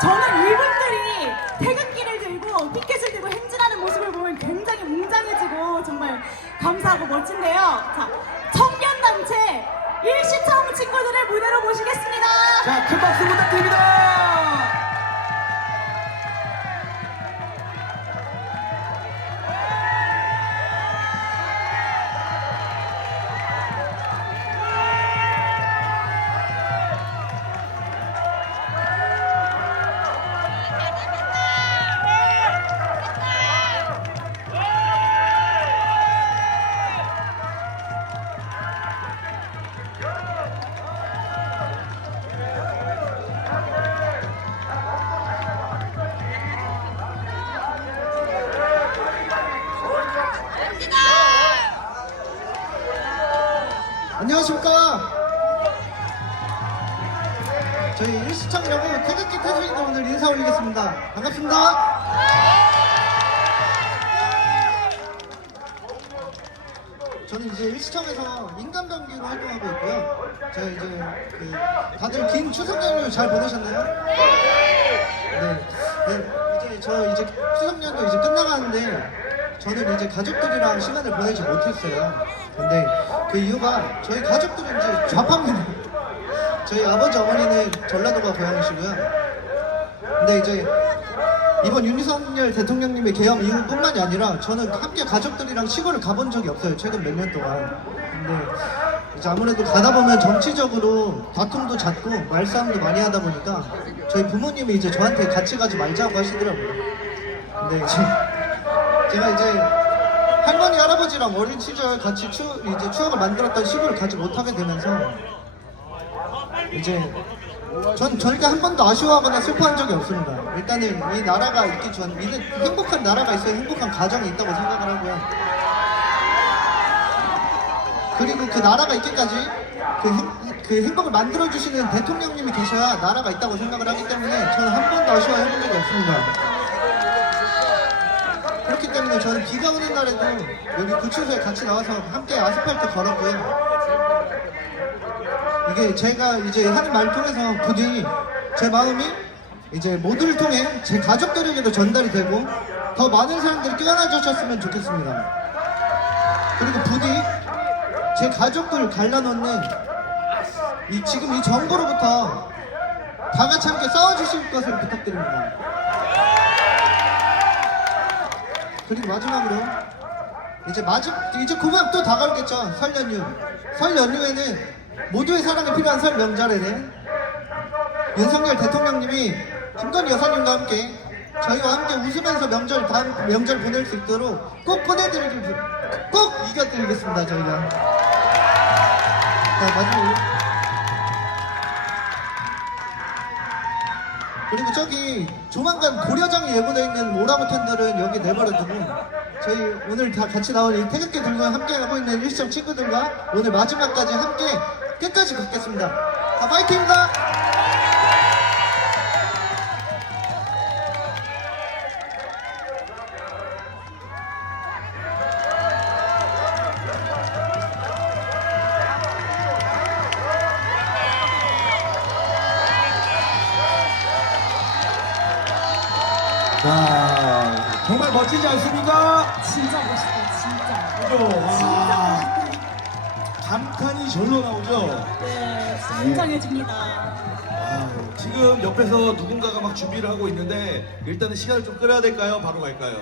저는 이분들이 태극기를 들고 피켓을 들고 행진하는 모습을 보면 굉장히 웅장해지고 정말 감사하고 멋진데요. 자, 청년 단체 일시청 친구들을 무대로 모시겠습니다. 자, 큰 박수 부탁드립니다. 안녕하십니까. 저희 일시청 여러분 태극기 태수인들 오늘 인사 올리겠습니다. 반갑습니다. 저는 이제 일시청에서 인간병기로 활동하고 있고요. 제가 이제 그 다들 긴 추석 연휴 잘 보내셨나요? 네. 네. 이제 저 이제 추석 연휴 이제 끝나가는데 저는 이제 가족들이랑 시간을 보내지 못했어요. 근데 그 이유가 저희 가족들이 이제 좌파입니다. 저희 아버지 어머니는 전라도가 고향이시고요. 근데 이제 이번 윤석열 대통령님의 개엄 이후뿐만이 아니라 저는 함께 가족들이랑 시골을 가본 적이 없어요. 최근 몇 년 동안. 근데 이제 아무래도 가다 보면 정치적으로 다툼도 잦고 말싸움도 많이 하다 보니까 저희 부모님이 이제 저한테 같이 가지 말자고 하시더라고요. 근데 이제 제가 이제 할머니 할아버지랑 어린 시절 같이 추, 이제 추억을 만들었던 시골을 가지 못하게 되면서 이제 전 절대 한 번도 아쉬워하거나 슬퍼한 적이 없습니다. 일단은 이 나라가 있기 전, 이는 행복한 나라가 있어야 행복한 가정이 있다고 생각을 하고요. 그리고 그 나라가 있기까지 그, 행, 그 행복을 만들어주시는 대통령님이 계셔야 나라가 있다고 생각을 하기 때문에 저는 한 번도 아쉬워해 본 적이 없습니다. 저는 비가 오는 날에도 여기 구치소에 같이 나와서 함께 아스팔트 걸었고요. 이게 제가 이제 하는 말 통해서 부디 제 마음이 이제 모두를 통해 제 가족들에게도 전달이 되고 더 많은 사람들이 깨어나주셨으면 좋겠습니다. 그리고 부디 제 가족들 갈라놓는 이 지금 이 정부로부터 다 같이 함께 싸워주실 것을 부탁드립니다. 그리고 마지막으로 이제 마지 이제 고막 또 다가오겠죠. 설 연휴. 설 연휴에는 모두의 사랑이 필요한 설 명절에는 윤석열 대통령님이 김건희 여사님과 함께 저희와 함께 웃으면서 명절 다음 명절 보낼 수 있도록 꼭 보내드리길 꼭 이겨드리겠습니다 저희가. 자 마지막으로 그리고 저기 조만간 고려장이 예고되어 있는 오라부탄들은 여기 내버려두고 저희 오늘 다 같이 나온 이 태극기 들고 함께 하고 있는 일시청 친구들과 오늘 마지막까지 함께 끝까지 걷겠습니다. 다 파이팅입니다. 자, 정말 멋지지 않습니까? 진짜 멋있다, 진짜. 그죠? 와, 감탄이 절로 나오죠? 네, 웅장해집니다. 아, 지금 옆에서 누군가가 막 준비를 하고 있는데 일단은 시간을 좀 끌어야 될까요? 바로 갈까요?